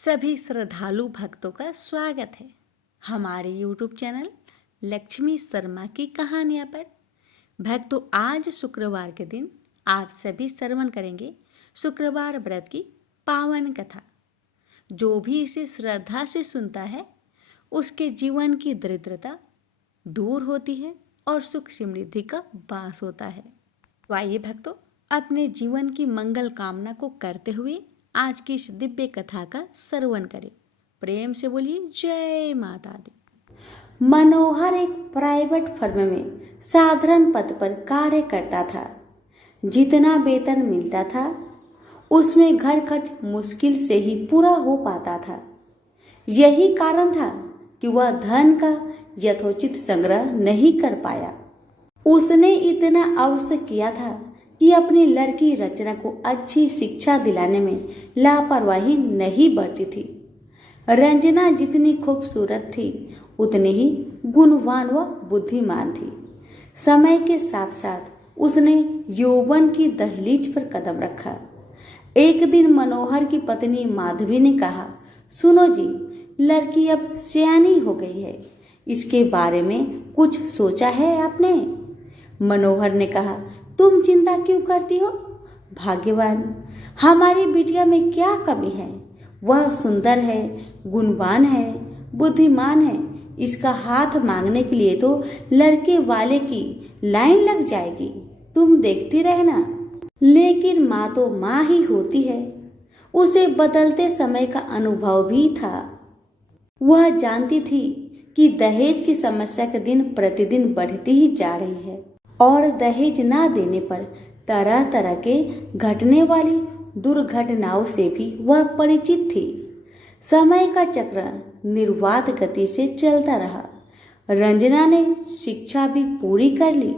सभी श्रद्धालु भक्तों का स्वागत है हमारे YouTube चैनल लक्ष्मी शर्मा की कहानियाँ पर। भक्तों, आज शुक्रवार के दिन आप सभी श्रवण करेंगे शुक्रवार व्रत की पावन कथा। जो भी इसे श्रद्धा से सुनता है उसके जीवन की दरिद्रता दूर होती है और सुख समृद्धि का वास होता है। तो आइए भक्तों, अपने जीवन की मंगल कामना को करते हुए आज की इस दिव्य कथा का श्रवण करें। प्रेम से बोलिए जय माता दी। मनोहर एक प्राइवेट फर्म में साधारण पद पर कार्य करता था। जितना वेतन मिलता था उसमें घर खर्च मुश्किल से ही पूरा हो पाता था। यही कारण था कि वह धन का यथोचित संग्रह नहीं कर पाया। उसने इतना अवश्य किया था कि अपनी लड़की रचना को अच्छी शिक्षा दिलाने में लापरवाही नहीं बरती थी। रंजना जितनी खूबसूरत थी उतनी ही गुणवान व बुद्धिमान थी। समय के साथ साथ उसने यौवन की दहलीज पर कदम रखा। एक दिन मनोहर की पत्नी माधवी ने कहा, सुनो जी, लड़की अब सयानी हो गई है, इसके बारे में कुछ सोचा है आपने? मनोहर ने कहा, तुम चिंता क्यों करती हो? भाग्यवान, हमारी बिटिया में क्या कमी है? वह सुंदर है, गुणवान है, बुद्धिमान है। इसका हाथ मांगने के लिए तो लड़के वाले की लाइन लग जाएगी, तुम देखती रहना। लेकिन माँ तो माँ ही होती है। उसे बदलते समय का अनुभव भी था। वह जानती थी कि दहेज की समस्या के दिन प्रतिदिन बढ़ती ही जा रही है और दहेज ना देने पर तरह तरह के घटने वाली दुर्घटनाओं से भी वह परिचित थी। समय का चक्र निर्वाध गति से चलता रहा। रंजना ने शिक्षा भी पूरी कर ली।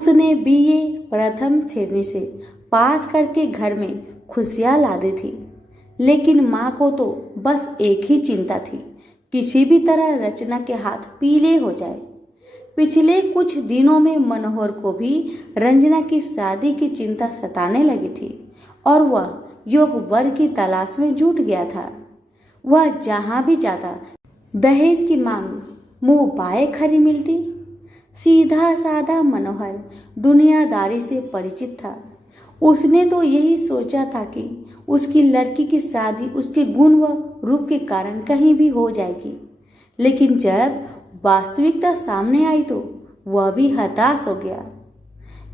उसने बीए प्रथम श्रेणी से पास करके घर में खुशियां ला दी थी। लेकिन माँ को तो बस एक ही चिंता थी, किसी भी तरह रचना के हाथ पीले हो जाए। पिछले कुछ दिनों में मनोहर को भी रंजना की शादी की चिंता सताने लगी थी और वह योग वर की तलाश में जुट गया था। वह जहां भी जाता दहेज की मांग मुंह बाए खरी मिलती। सीधा साधा मनोहर दुनियादारी से परिचित था। उसने तो यही सोचा था कि उसकी लड़की की शादी उसके गुण व रूप के कारण कहीं भी हो जाएगी। लेकिन जब वास्तविकता सामने आई तो वह भी हताश हो गया।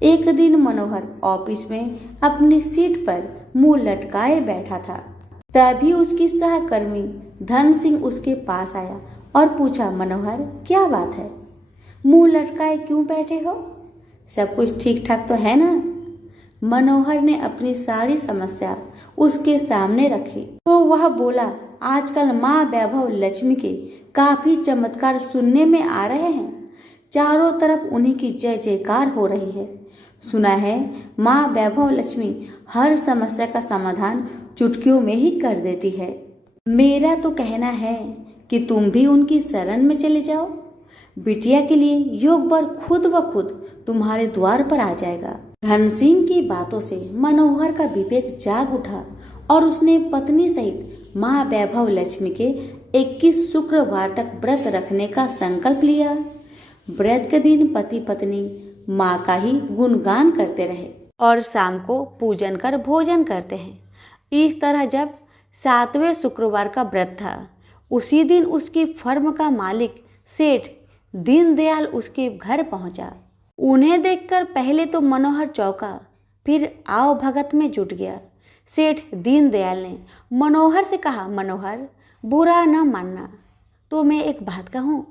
एक दिन मनोहर ऑफिस में अपनी सीट पर मुंह लटकाए बैठा था। तभी उसकी सहकर्मी धन सिंह उसके पास आया और पूछा, मनोहर क्या बात है, मुंह लटकाए क्यों बैठे हो? सब कुछ ठीक ठाक तो है ना? मनोहर ने अपनी सारी समस्या उसके सामने रखी तो वह बोला, आजकल माँ वैभव लक्ष्मी के काफी चमत्कार सुनने में आ रहे हैं। चारों तरफ उन्हीं की जय जयकार हो रही है। सुना है माँ वैभव लक्ष्मी हर समस्या का समाधान चुटकियों में ही कर देती है। मेरा तो कहना है कि तुम भी उनकी शरण में चले जाओ। बिटिया के लिए योग वर खुद ब खुद तुम्हारे द्वार पर आ जाएगा। धन सिंह की बातों से मनोहर का विवेक जाग उठा और उसने पत्नी सहित माँ वैभव लक्ष्मी के 21 शुक्रवार तक व्रत रखने का संकल्प लिया। व्रत के दिन पति पत्नी माँ का ही गुणगान करते रहे और शाम को पूजन कर भोजन करते हैं। इस तरह जब 7वें शुक्रवार का व्रत था, उसी दिन उसकी फर्म का मालिक सेठ दीनदयाल उसके घर पहुंचा। उन्हें देखकर पहले तो मनोहर चौंका, फिर आओ भगत में जुट गया। सेठ दीनदयाल ने मनोहर से कहा, मनोहर बुरा न मानना, तो मैं एक बात कहूँ।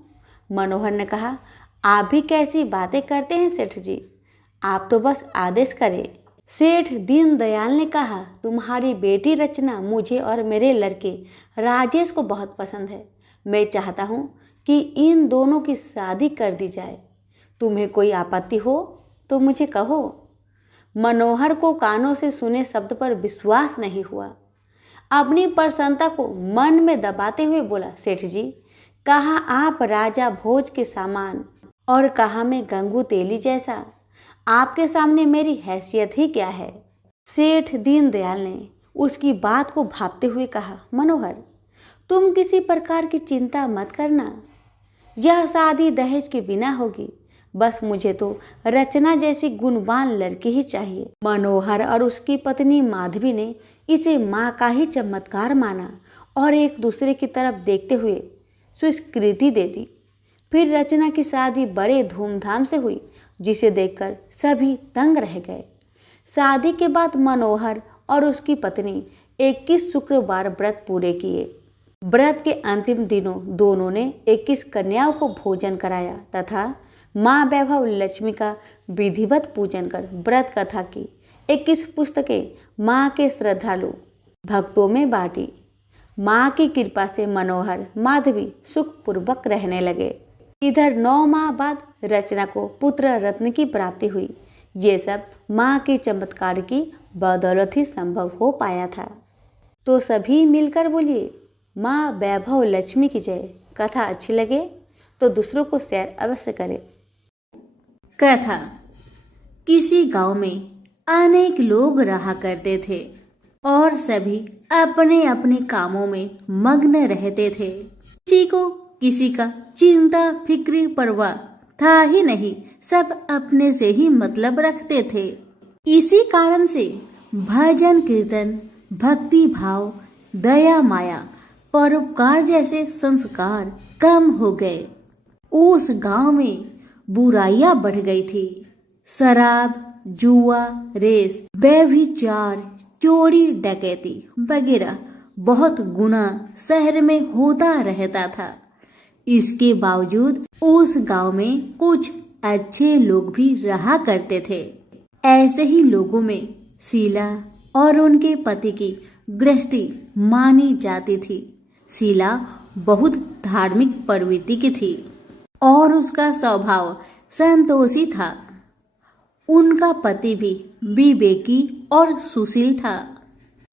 मनोहर ने कहा, आप भी कैसी बातें करते हैं सेठ जी, आप तो बस आदेश करें। सेठ दीनदयाल ने कहा, तुम्हारी बेटी रचना मुझे और मेरे लड़के राजेश को बहुत पसंद है। मैं चाहता हूँ कि इन दोनों की शादी कर दी जाए। तुम्हें कोई आपत्ति हो तो मुझे कहो। मनोहर को कानों से सुने शब्द पर विश्वास नहीं हुआ। अपनी प्रसन्नता को मन में दबाते हुए बोला, सेठ जी, कहा आप राजा भोज के सामान और कहा मैं गंगू तेली जैसा। आपके सामने मेरी हैसियत ही क्या है? सेठ दीनदयाल ने उसकी बात को भांपते हुए कहा, मनोहर तुम किसी प्रकार की चिंता मत करना, यह शादी दहेज के बिना होगी। बस मुझे तो रचना जैसी गुणवान लड़की ही चाहिए। मनोहर और उसकी पत्नी माधवी ने इसे माँ का ही चमत्कार माना और एक दूसरे की तरफ देखते हुए स्वीकृति दे दी। फिर रचना की शादी बड़े धूमधाम से हुई, जिसे देखकर सभी दंग रह गए। शादी के बाद मनोहर और उसकी पत्नी 21 शुक्रवार व्रत पूरे किए। व्रत के अंतिम दिनों दोनों ने 21 कन्याओं को भोजन कराया तथा माँ वैभव लक्ष्मी का विधिवत पूजन कर व्रत कथा की 21 पुस्तकें माँ के श्रद्धालु भक्तों में बांटी। माँ की कृपा से मनोहर माधवी सुखपूर्वक रहने लगे। इधर 9 माह बाद रचना को पुत्र रत्न की प्राप्ति हुई। ये सब माँ के चमत्कार की बदौलत ही संभव हो पाया था। तो सभी मिलकर बोलिए, माँ वैभव लक्ष्मी की जय। कथा अच्छी लगे तो दूसरों को शेयर अवश्य करें। कथा। किसी गांव में अनेक लोग रहा करते थे और सभी अपने अपने कामों में मग्न रहते थे। किसी को किसी का चिंता फिक्र परवाह था ही नहीं, सब अपने से ही मतलब रखते थे। इसी कारण से भजन कीर्तन, भक्ति भाव, दया माया, परोपकार जैसे संस्कार कम हो गए। उस गांव में बुराइयां बढ़ गई थी। शराब, जुआ, रेस, व्यभिचार, चोरी डकैती वगैरह बहुत गुना शहर में होता रहता था। इसके बावजूद उस गांव में कुछ अच्छे लोग भी रहा करते थे। ऐसे ही लोगों में शीला और उनके पति की गृहस्थी मानी जाती थी। शीला बहुत धार्मिक प्रवृत्ति की थी और उसका स्वभाव संतोषी था। उनका पति भी विवेकी और सुशील था।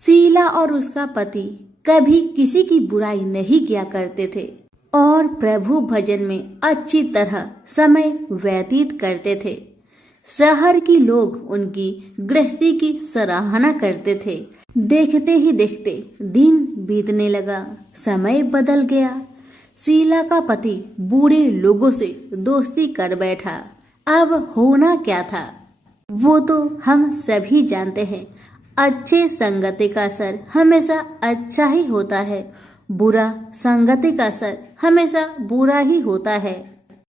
शीला और उसका पति कभी किसी की बुराई नहीं किया करते थे और प्रभु भजन में अच्छी तरह समय व्यतीत करते थे। शहर के लोग उनकी गृहस्थी की सराहना करते थे। देखते ही देखते दिन बीतने लगा, समय बदल गया। शीला का पति बुरे लोगों से दोस्ती कर बैठा। अब होना क्या था वो तो हम सभी जानते हैं। अच्छे संगति का असर हमेशा अच्छा ही होता है, बुरा संगति का असर हमेशा बुरा ही होता है।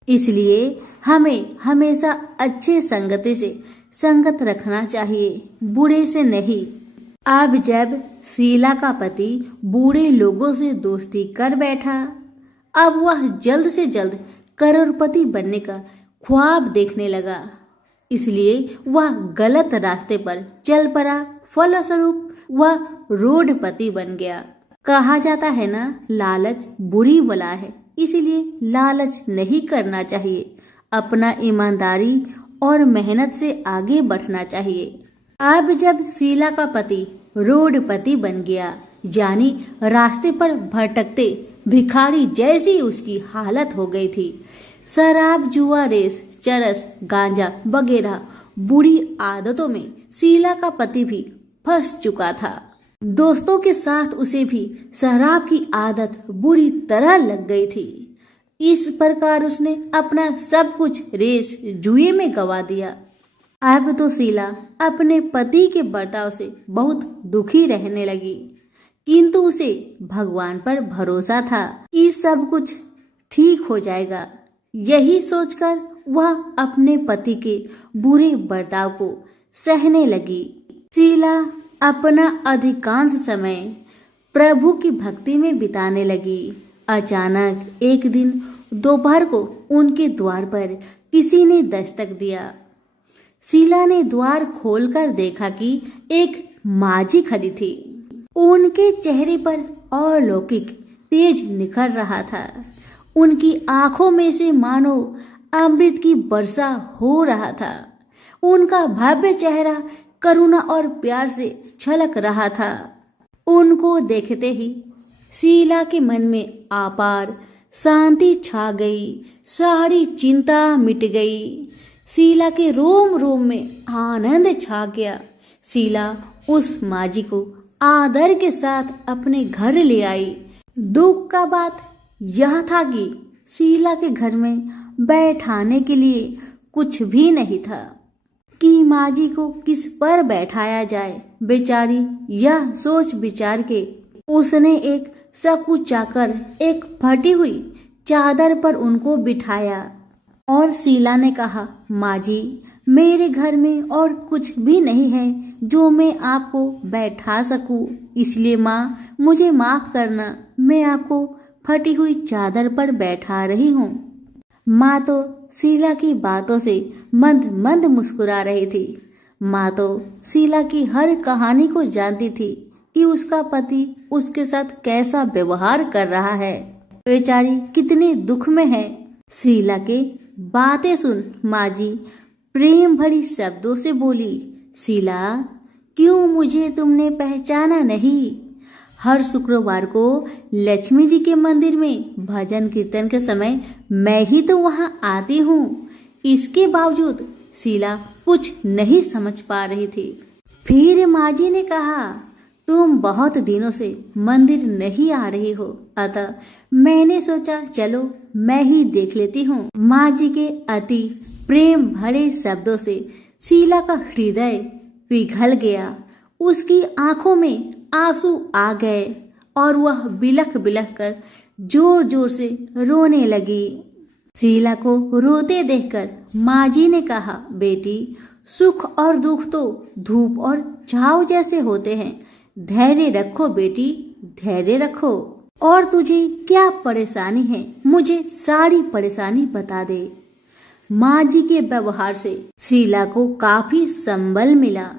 इसलिए हमें हमेशा अच्छे संगति से संगत रखना चाहिए, बुरे से नहीं। अब जब शीला का पति बुरे लोगों से दोस्ती कर बैठा, अब वह जल्द से जल्द करोड़पति बनने का ख्वाब देखने लगा। इसलिए वह गलत रास्ते पर चल पड़ा। फलस्वरूप वह रोडपति बन गया। कहा जाता है ना, लालच बुरी बला है, इसीलिए लालच नहीं करना चाहिए। अपना ईमानदारी और मेहनत से आगे बढ़ना चाहिए। अब जब शीला का पति रोडपति बन गया, जानी रास्ते पर भटकते भिखारी जैसी उसकी हालत हो गई थी। शराब, जुआ, रेस, चरस, गांजा वगैरह बुरी आदतों में शीला का पति भी फंस चुका था। दोस्तों के साथ उसे भी शराब की आदत बुरी तरह लग गई थी। इस प्रकार उसने अपना सब कुछ रेस जुए में गवा दिया। अब तो शीला अपने पति के बर्ताव से बहुत दुखी रहने लगी, किंतु उसे भगवान पर भरोसा था कि सब कुछ ठीक हो जाएगा। यही सोचकर वह अपने पति के बुरे बर्ताव को सहने लगी। शीला अपना अधिकांश समय प्रभु की भक्ति में बिताने लगी। अचानक एक दिन दोपहर को उनके द्वार पर किसी ने दस्तक दिया। शीला ने द्वार खोलकर देखा कि एक माझी खड़ी थी। उनके चेहरे पर अलौकिक तेज निखर रहा था। उनकी आंखों में से मानो अमृत की वर्षा हो रहा था। उनका भव्य चेहरा करुणा और प्यार से छलक रहा था। उनको देखते ही शीला के मन में अपार शांति छा गई। सारी चिंता मिट गई। शीला के रोम रोम में आनंद छा गया। शीला उस माझी को आदर के साथ अपने घर ले आई। दुख का बात यह था कि शीला के घर में बैठाने के लिए कुछ भी नहीं था कि माँ जी को किस पर बैठाया जाए। बेचारी यह सोच विचार के उसने एक सकुचाकर एक फटी हुई चादर पर उनको बिठाया और शीला ने कहा, माँ जी, मेरे घर में और कुछ भी नहीं है जो मैं आपको बैठा सकूं, इसलिए माँ मुझे माफ करना, मैं आपको फटी हुई चादर पर बैठा रही हूँ। माँ तो शीला की बातों से मंद मंद मुस्कुरा रही थी। माँ तो शीला की हर कहानी को जानती थी कि उसका पति उसके साथ कैसा व्यवहार कर रहा है, बेचारी कितने दुख में है। शीला के बातें सुन माँ जी प्रेम भरी शब्दों से बोली, शीला, क्यों मुझे तुमने पहचाना नहीं? हर शुक्रवार को लक्ष्मी जी के मंदिर में भजन कीर्तन के समय मैं ही तो वहाँ आती हूँ। इसके बावजूद शीला कुछ नहीं समझ पा रही थी। फिर माँ जी ने कहा, तुम बहुत दिनों से मंदिर नहीं आ रही हो, अतः मैंने सोचा चलो मैं ही देख लेती हूँ। माँ जी के अति प्रेम भरे शब्दों से शीला का हृदय पिघल गया। उसकी आंखों में आंसू आ गए और वह बिलख बिलख कर जोर जोर से रोने लगी। शीला को रोते देखकर माँ जी ने कहा, बेटी, सुख और दुख तो धूप और छांव जैसे होते हैं, धैर्य रखो बेटी, धैर्य रखो। और तुझे क्या परेशानी है, मुझे सारी परेशानी बता दे। माँ जी के व्यवहार से शीला को काफी संबल मिला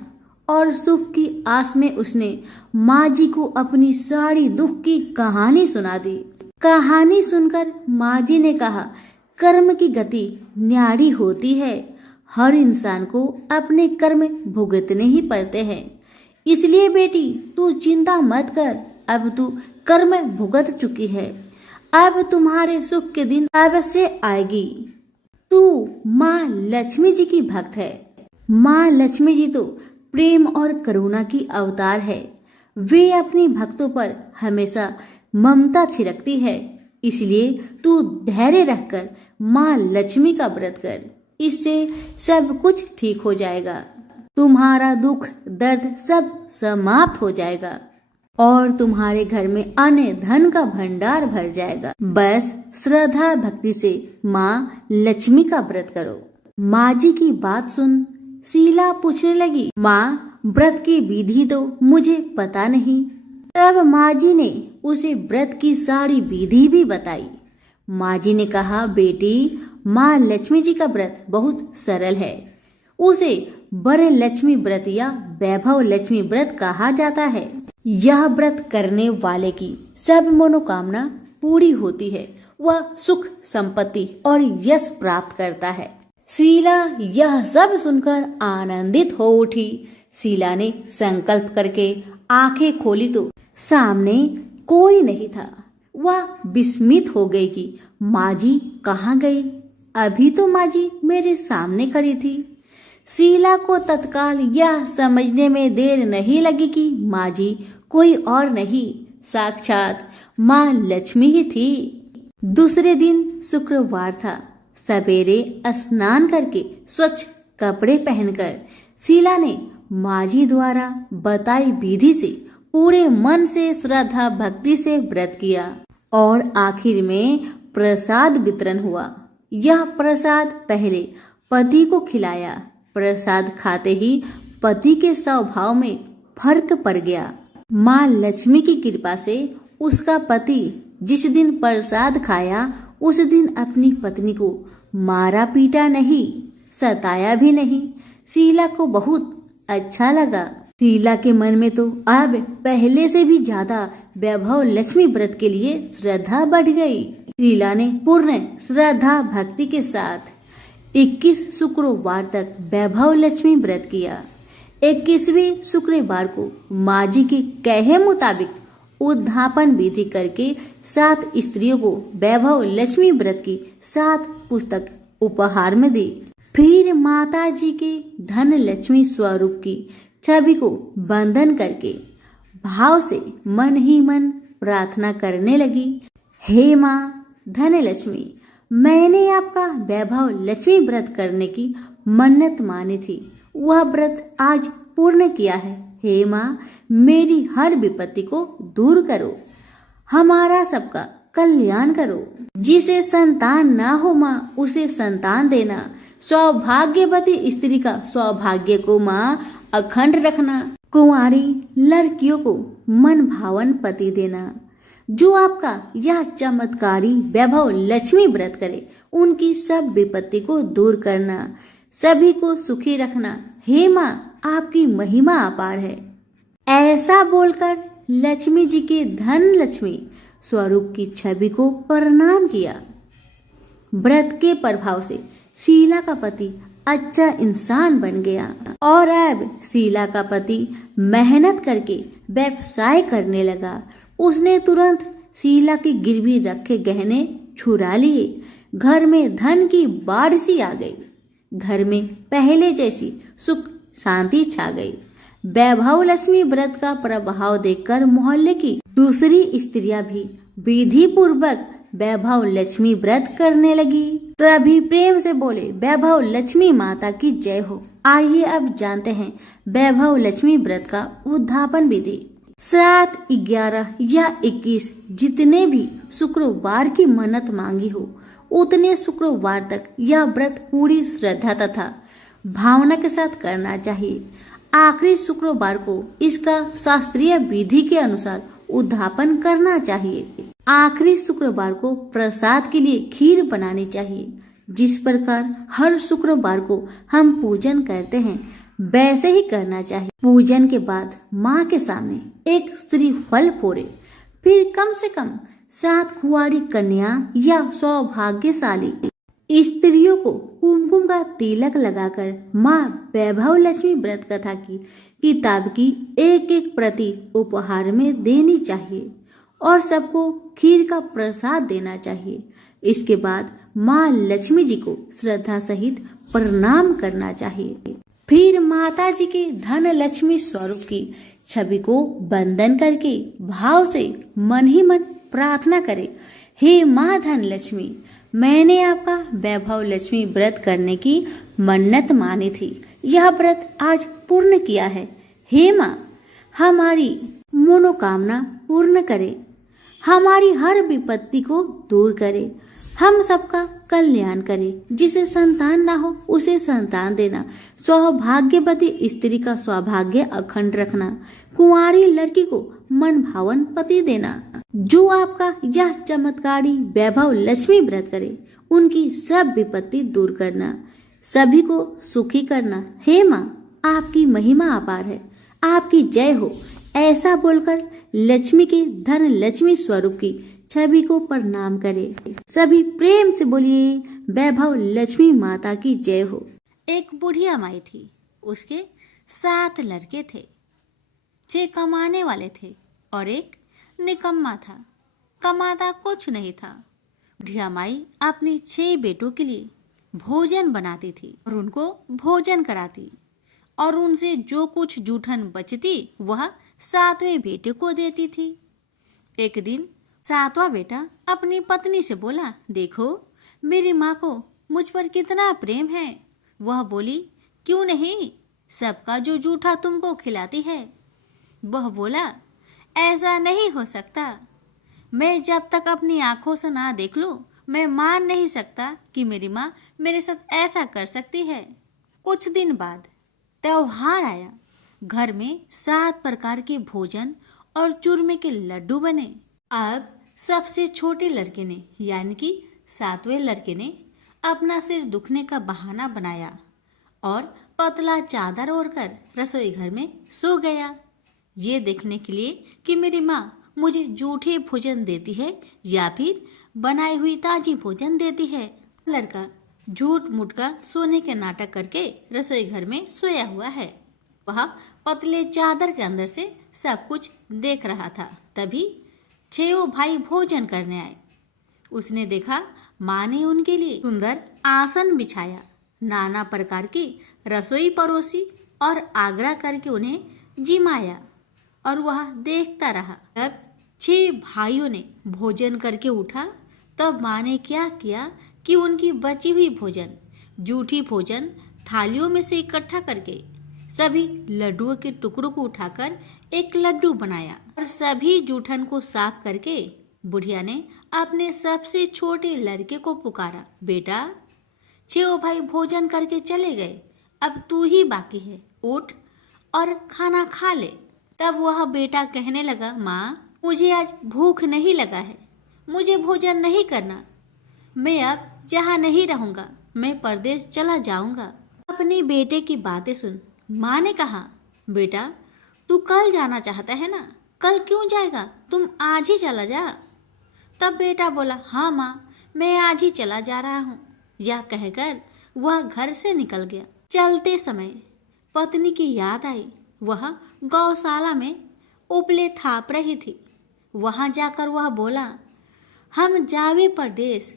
और सुख की आस में उसने माँ जी को अपनी सारी दुख की कहानी सुना दी। कहानी सुनकर माँ जी ने कहा, कर्म की गति न्यारी होती है, हर इंसान को अपने कर्म भुगतने ही पड़ते हैं, इसलिए बेटी तू चिंता मत कर, अब तू कर्म भुगत चुकी है, अब तुम्हारे सुख के दिन अवश्य आएगी। तू माँ लक्ष्मी जी की भक्त है। माँ लक्ष्मी जी तो प्रेम और करुणा की अवतार है, वे अपनी भक्तों पर हमेशा ममता छिड़कती है, इसलिए तू धैर्य रखकर माँ लक्ष्मी का व्रत कर, इससे सब कुछ ठीक हो जाएगा, तुम्हारा दुख दर्द सब समाप्त हो जाएगा और तुम्हारे घर में अन्न धन का भंडार भर जाएगा। बस श्रद्धा भक्ति से माँ लक्ष्मी का व्रत करो। माँ जी की बात सुन शीला पूछने लगी, माँ, व्रत की विधि तो मुझे पता नहीं। तब माँ जी ने उसे व्रत की सारी विधि भी बताई। माँ जी ने कहा, बेटी, माँ लक्ष्मी जी का व्रत बहुत सरल है, उसे वर लक्ष्मी व्रत या वैभव लक्ष्मी व्रत कहा जाता है। यह व्रत करने वाले की सब मनोकामना पूरी होती है, वह सुख संपत्ति और यश प्राप्त करता है। शीला यह सब सुनकर आनंदित हो उठी। शीला ने संकल्प करके आंखें खोली तो सामने कोई नहीं था। वह विस्मित हो गई कि माँ जी कहाँ गई? अभी तो माँ जी मेरे सामने खड़ी थी। शीला को तत्काल यह समझने में देर नहीं लगी कि माँ जी कोई और नहीं, साक्षात माँ लक्ष्मी ही थी। दूसरे दिन शुक्रवार था। सवेरे स्नान करके स्वच्छ कपड़े पहनकर शीला ने माँ जी द्वारा बताई विधि से पूरे मन से श्रद्धा भक्ति से व्रत किया और आखिर में प्रसाद वितरण हुआ। यह प्रसाद पहले पति को खिलाया। प्रसाद खाते ही पति के स्वभाव में फर्क पड़ गया। माँ लक्ष्मी की कृपा से उसका पति जिस दिन प्रसाद खाया उस दिन अपनी पत्नी को मारा पीटा नहीं, सताया भी नहीं। शीला को बहुत अच्छा लगा। शीला के मन में तो अब पहले से भी ज्यादा वैभव लक्ष्मी व्रत के लिए श्रद्धा बढ़ गई। शीला ने पूर्ण श्रद्धा भक्ति के साथ 21 शुक्रवार तक वैभव लक्ष्मी व्रत किया। 21वें शुक्रवार को माँ जी के कहे मुताबिक उद्धापन विधि करके 7 स्त्रियों को वैभव लक्ष्मी व्रत की 7 पुस्तक उपहार में दी। फिर माता जी के धन लक्ष्मी स्वरूप की छवि को बंधन करके भाव से मन ही मन प्रार्थना करने लगी। हे माँ धनलक्ष्मी, मैंने आपका वैभव लक्ष्मी व्रत करने की मन्नत मानी थी, वह व्रत आज पूर्ण किया है। हे माँ, मेरी हर विपत्ति को दूर करो, हमारा सबका कल्याण करो। जिसे संतान ना हो माँ, उसे संतान देना। सौभाग्यवती स्त्री का सौभाग्य को माँ अखंड रखना। कुंवारी लड़कियों को मन भावन पति देना। जो आपका यह चमत्कारी वैभव लक्ष्मी व्रत करे, उनकी सब विपत्ति को दूर करना, सभी को सुखी रखना। हे माँ, आपकी महिमा अपार है। ऐसा बोलकर लक्ष्मी जी के धन लक्ष्मी स्वरूप की छवि को प्रणाम किया। व्रत के प्रभाव से शीला का पति अच्छा इंसान बन गया और अब शीला का पति मेहनत करके व्यवसाय करने लगा। उसने तुरंत शीला की गिरवी रखे गहने छुड़ा लिए। घर में धन की बाढ़ सी आ गई। घर में पहले जैसी सुख शांति छा गई। वैभव लक्ष्मी व्रत का प्रभाव देखकर मोहल्ले की दूसरी स्त्रियां भी विधि पूर्वक वैभव लक्ष्मी व्रत करने लगी। सभी प्रेम से बोले, वैभव लक्ष्मी माता की जय हो। आइए अब जानते हैं वैभव लक्ष्मी व्रत का उद्यापन विधि। 7, 11 या 21 जितने भी शुक्रवार की मन्नत मांगी हो, उतने शुक्रवार तक यह व्रत पूरी श्रद्धा तथा भावना के साथ करना चाहिए। आखिरी शुक्रवार को इसका शास्त्रीय विधि के अनुसार उद्यापन करना चाहिए। आखिरी शुक्रवार को प्रसाद के लिए खीर बनानी चाहिए। जिस प्रकार हर शुक्रवार को हम पूजन करते हैं, वैसे ही करना चाहिए। पूजन के बाद माँ के सामने एक श्रीफल फोड़े, फिर कम से कम 7 कुंवारी कन्या या सौभाग्यशाली स्त्रियों को कुमकुम का तिलक लगाकर माँ वैभव लक्ष्मी व्रत कथा की किताब की एक प्रति उपहार में देनी चाहिए और सबको खीर का प्रसाद देना चाहिए। इसके बाद माँ लक्ष्मी जी को श्रद्धा सहित प्रणाम करना चाहिए। फिर माता जी के धन लक्ष्मी स्वरूप की छवि को वंदन करके भाव से मन ही मन प्रार्थना करे, हे माँ धन लक्ष्मी, मैंने आपका वैभव लक्ष्मी व्रत करने की मन्नत मानी थी, यह व्रत आज पूर्ण किया है। हे माँ, हमारी मनोकामना पूर्ण करे, हमारी हर विपत्ति को दूर करे, हम सबका कल्याण करे। जिसे संतान ना हो, उसे संतान देना। सौभाग्यवती स्त्री का सौभाग्य अखंड रखना। कुंवारी लड़की को मन भावन पति देना। जो आपका यह चमत्कारी वैभव लक्ष्मी व्रत करे, उनकी सब विपत्ति दूर करना, सभी को सुखी करना। हे माँ, आपकी महिमा अपार है, आपकी जय हो। ऐसा बोलकर लक्ष्मी के धन लक्ष्मी स्वरूप की छवि को प्रणाम करे। सभी प्रेम से बोलिए, वैभव लक्ष्मी माता की जय हो। एक बुढ़िया माई थी, उसके 7 लड़के थे। 6 कमाने वाले थे और एक निकम्मा था, कमाता कुछ नहीं था। बुढ़िया माई अपनी 6 बेटों के लिए भोजन बनाती थी और उनको भोजन कराती और उनसे जो कुछ जूठन बचती वह 7वें बेटे को देती थी। एक दिन 7वां बेटा अपनी पत्नी से बोला, देखो मेरी माँ को मुझ पर कितना प्रेम है। वह बोली, क्यों नहीं, सबका जो जूठा तुमको खिलाती है। वह बोला, ऐसा नहीं हो सकता, मैं जब तक अपनी आंखों से ना देख लूं, मैं मान नहीं सकता कि मेरी माँ मेरे साथ ऐसा कर सकती है। कुछ दिन बाद त्योहार आया। घर में 7 प्रकार के भोजन और चूरमे के लड्डू बने। अब सबसे छोटे लड़के ने, यानी कि 7वें लड़के ने, अपना सिर दुखने का बहाना बनाया और पतला चादर ओढ़कर रसोई घर में सो गया, ये देखने के लिए कि मेरी माँ मुझे जूठे भोजन देती है या फिर बनाई हुई ताजी भोजन देती है। लड़का झूठ मूठ का सोने के नाटक करके रसोई घर में सोया हुआ है। वह पतले चादर के अंदर से सब कुछ देख रहा था। तभी 6 भाई भोजन करने आए। उसने देखा माँ ने उनके लिए सुंदर आसन बिछाया, नाना प्रकार की रसोई परोसी और आग्रह करके उन्हें जिमाया और वह देखता रहा। तब 6 भाइयों ने भोजन करके उठा तब माँ ने क्या किया कि उनकी बची हुई भोजन, जूठी भोजन थालियों में से इकट्ठा करके सभी लड्डुओं के टुकड़ों को उठाकर एक लड्डू बनाया और सभी जूठन को साफ करके बुढ़िया ने अपने सबसे छोटे लड़के को पुकारा, बेटा 6 भाई भोजन करके चले गए, अब तू ही बाकी है, उठ और खाना खा ले। तब वह बेटा कहने लगा, माँ मुझे आज भूख नहीं लगा है, मुझे भोजन नहीं करना, मैं अब जहाँ नहीं रहूँगा, मैं परदेश चला जाऊँगा। अपने बेटे की बातें सुन माँ ने कहा, बेटा तू कल जाना चाहता है ना, कल क्यों जाएगा, तुम आज ही चला जा। तब बेटा बोला, हाँ माँ मैं आज ही चला जा रहा हूँ। यह कहकर वह घर से निकल गया। चलते समय पत्नी की याद आई, वह गौशाला में उपले थाप रही थी। वहां जाकर वह बोला, हम जावे परदेश,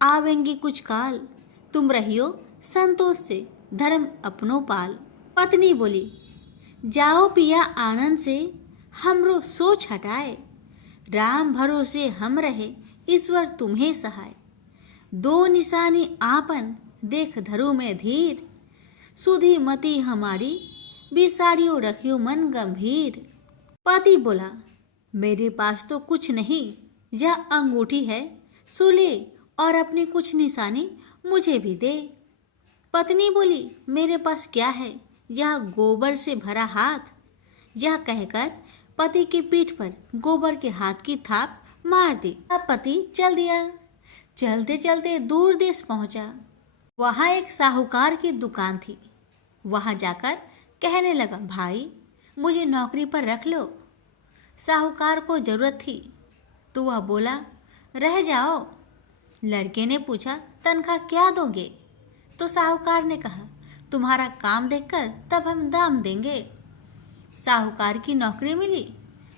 आवेंगे कुछ काल, तुम रहियो संतोष से, धर्म अपनो पाल। पत्नी बोली, जाओ पिया आनंद से, हमरो सोच हटाए, राम भरोसे हम रहे, ईश्वर तुम्हें सहाय। दो निशानी आपन, देख धरो में धीर, सुधी मती हमारी, बिसारियो रखियो मन गंभीर। पति बोला, मेरे पास तो कुछ नहीं, यह अंगूठी है, सुले और अपनी कुछ निशानी मुझे भी दे। पत्नी बोली, मेरे पास क्या है, यह गोबर से भरा हाथ। यह कहकर पति की पीठ पर गोबर के हाथ की थाप मार दी। अब पति चल दिया। चलते चलते दूर देश पहुंचा। वहां एक साहूकार की दुकान थी। वहां जाकर कहने लगा, भाई मुझे नौकरी पर रख लो। साहूकार को जरूरत थी तो वह बोला, रह जाओ। लड़के ने पूछा, तनख्वाह क्या दोगे? तो साहूकार ने कहा, तुम्हारा काम देखकर तब हम दाम देंगे। साहूकार की नौकरी मिली।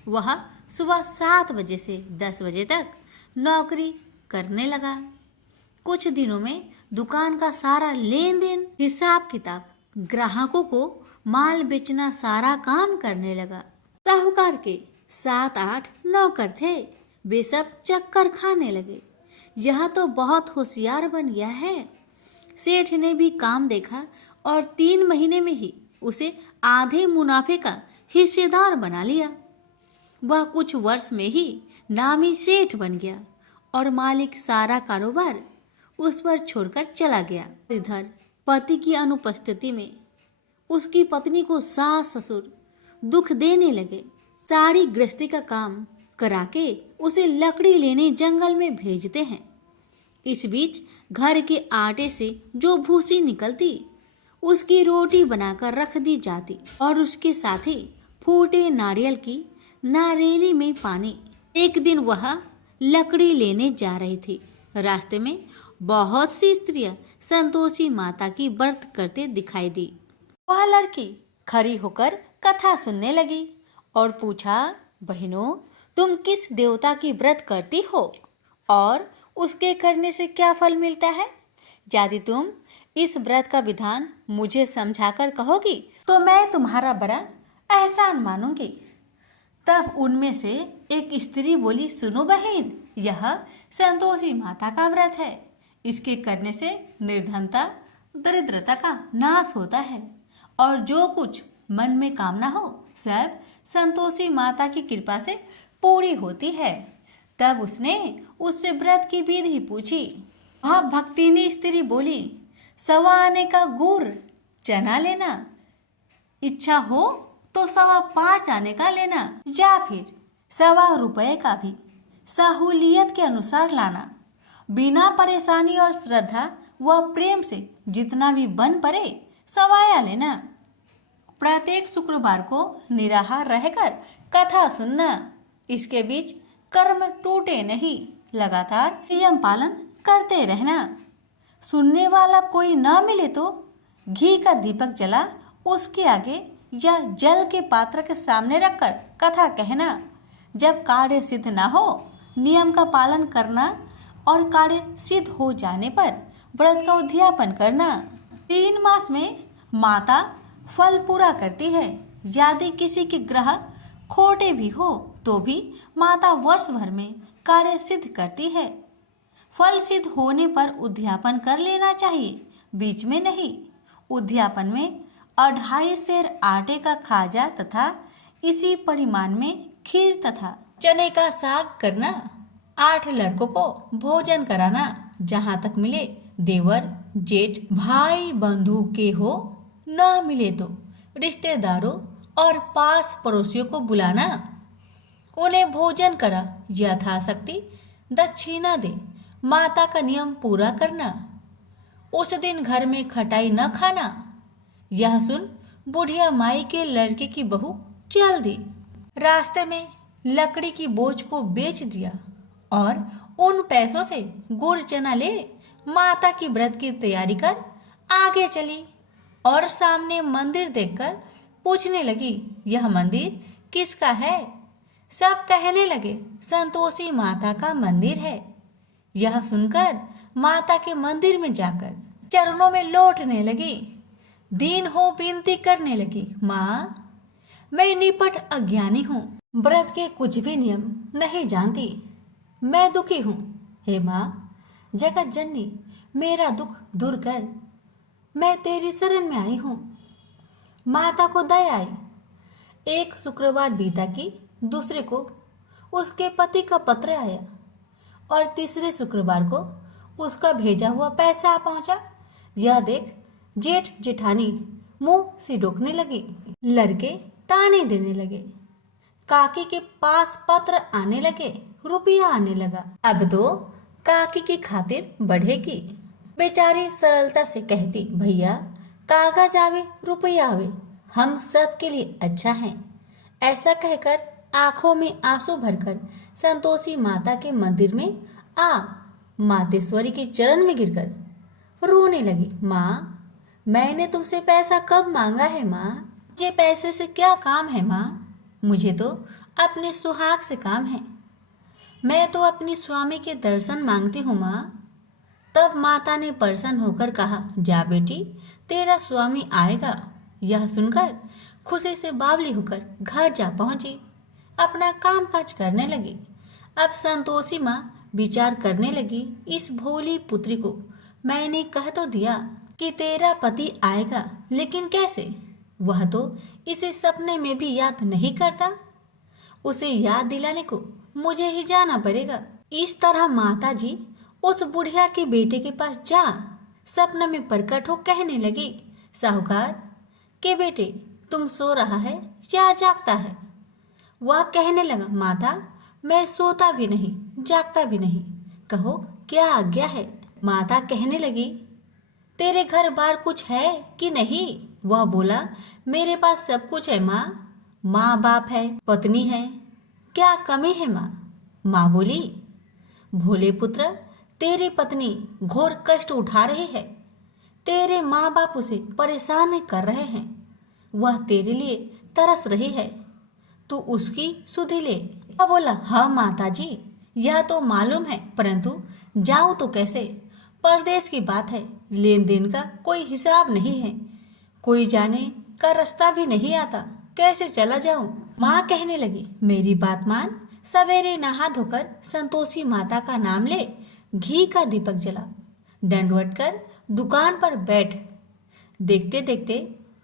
वह सुबह 7 बजे से 10 बजे तक नौकरी करने लगा। कुछ दिनों में दुकान का सारा लेन देन, हिसाब किताब, ग्राहकों को माल बेचना, सारा काम करने लगा। साहूकार के 7-8 नौकर थे। वे सब चक्कर खाने लगे। यह तो बहुत होशियार बन गया है। सेठ ने भी काम देखा और 3 महीने में ही उसे आधे मुनाफे का हिस्सेदार बना लिया। वह कुछ वर्ष में ही नामी सेठ बन गया और मालिक सारा कारोबार उस पर छोड़कर चला गया। इधर पति की अनुपस्थिति में उसकी पत्नी को सास ससुर दुख देने लगे। सारी गृहस्थी का काम करा के उसे लकड़ी लेने जंगल में भेजते हैं। इस बीच घर के आटे से जो भूसी निकलती उसकी रोटी बनाकर रख दी जाती और उसके साथ ही फूटे नारियल की नारेली में पानी। एक दिन वह लकड़ी लेने जा रही थी। रास्ते में बहुत सी स्त्रियां संतोषी माता की व्रत करते दिखाई दी। वह लड़की खड़ी होकर कथा सुनने लगी और पूछा, बहनों तुम किस देवता की व्रत करती हो और उसके करने से क्या फल मिलता है? यदि तुम इस व्रत का विधान मुझे समझाकर कहोगी तो मैं तुम्हारा बड़ा एहसान मानूंगी। तब उनमें से एक स्त्री बोली, सुनो बहन, यह संतोषी माता का व्रत है। इसके करने से निर्धनता, दरिद्रता का नाश होता है और जो कुछ मन में कामना हो सब संतोषी माता की कृपा से पूरी होती है। तब उसने उससे व्रत की विधि पूछी। वह भक्तिनी स्त्री बोली, 1.25 आने का गुड़ चना लेना, इच्छा हो तो 5.25 आने का लेना या फिर 1.25 रुपए का भी सहूलियत के अनुसार लाना। बिना परेशानी और श्रद्धा व प्रेम से जितना भी बन पड़े सवाया लेना। प्रत्येक शुक्रवार को निराहार रहकर कथा सुनना। इसके बीच कर्म टूटे नहीं, लगातार नियम पालन करते रहना। सुनने वाला कोई ना मिले तो घी का दीपक जला उसके आगे या जल के पात्र के सामने रखकर कथा कहना। जब कार्य सिद्ध ना हो नियम का पालन करना और कार्य सिद्ध हो जाने पर व्रत का उद्यापन करना। 3 मास में माता फल पूरा करती है। यदि किसी के ग्रह खोटे भी हो तो भी माता वर्ष भर में कार्य सिद्ध करती है। फल सिद्ध होने पर उद्यापन कर लेना चाहिए, बीच में नहीं। उद्यापन में 2.5 सेर आटे का खाजा तथा इसी परिमाण में खीर तथा चने का साग करना। 8 लड़कों को भोजन कराना, जहाँ तक मिले देवर जेठ भाई बंधु के हो, न मिले तो रिश्तेदारों और पास पड़ोसियों को बुलाना। उन्हें भोजन करा यथाशक्ति दक्षिणा दे, माता का नियम पूरा करना। उस दिन घर में खटाई न खाना। यह सुन बुढ़िया माई के लड़के की बहू चल दी। रास्ते में लकड़ी की बोझ को बेच दिया और उन पैसों से गुड़ चना ले माता की व्रत की तैयारी कर आगे चली और सामने मंदिर देखकर पूछने लगी, यह मंदिर किसका है? सब कहने लगे, संतोषी माता का मंदिर है। यह सुनकर माता के मंदिर में जाकर चरणों में लौटने लगी। दीन हो विनती करने लगी, माँ मैं निपट अज्ञानी हूँ, व्रत के कुछ भी नियम नहीं जानती, मैं दुखी हूँ। हे माँ जगत जननी, मेरा दुख दूर कर, मैं तेरी शरण में आई हूँ। माता को दया आई। एक शुक्रवार बीता कि दूसरे को उसके पति का पत्र आया और तीसरे शुक्रवार को उसका भेजा हुआ पैसा आ पहुंचा। यह देख जेठ जेठानी मुंह सिडोकने लगी। लड़के ताने देने लगे। काकी के पास पत्र आने लगे, रुपया आने लगा। अब तो काकी की खातिर बढ़ेगी। बेचारी सरलता से कहती, भैया कागज आवे रुपया आवे, हम सब के लिए अच्छा है। ऐसा कहकर आंखों में आंसू भरकर संतोषी माता के मंदिर में आ मातेश्वरी के चरण में गिरकर रोने लगी। माँ मैंने तुमसे पैसा कब मांगा है माँ? मुझे पैसे से क्या काम है माँ? मुझे तो अपने सुहाग से काम है। मैं तो अपनी स्वामी के दर्शन मांगती हूँ माँ। तब माता ने प्रसन्न होकर कहा, जा बेटी तेरा स्वामी आएगा। यह सुनकर खुशी से बावली होकर घर जा पहुंची, अपना काम काज करने लगी। अब संतोषी माँ विचार करने लगी, इस भोली पुत्री को मैंने कह तो दिया कि तेरा पति आएगा, लेकिन कैसे? वह तो इसे सपने में भी याद नहीं करता। उसे याद दिलाने को मुझे ही जाना पड़ेगा। इस तरह माता जी उस बुढ़िया के बेटे के पास जा सपना में प्रकट हो कहने लगी, साहूकार के बेटे तुम सो रहा है या जागता है? वह कहने लगा, माता मैं सोता भी नहीं जागता भी नहीं, कहो क्या आज्ञा है? माता कहने लगी, तेरे घर बार कुछ है कि नहीं? वह बोला, मेरे पास सब कुछ है माँ। माँ बाप है, पत्नी है, क्या कमी है माँ? माँ बोली, भोले पुत्र तेरी पत्नी घोर कष्ट उठा रही है, तेरे माँ बाप उसे परेशान कर रहे हैं, वह तेरे लिए तरस रही है, तू उसकी सुधि ले। वह बोला, हाँ माता जी यह तो मालूम है, परंतु जाऊं तो कैसे? परदेश की बात है, लेन देन का कोई हिसाब नहीं है, कोई जाने का रास्ता भी नहीं आता, कैसे चला जाऊं? माँ कहने लगी, मेरी बात मान, सवेरे नहा धोकर संतोषी माता का नाम ले, घी का दीपक जला, दंडवत कर दुकान पर बैठ। देखते देखते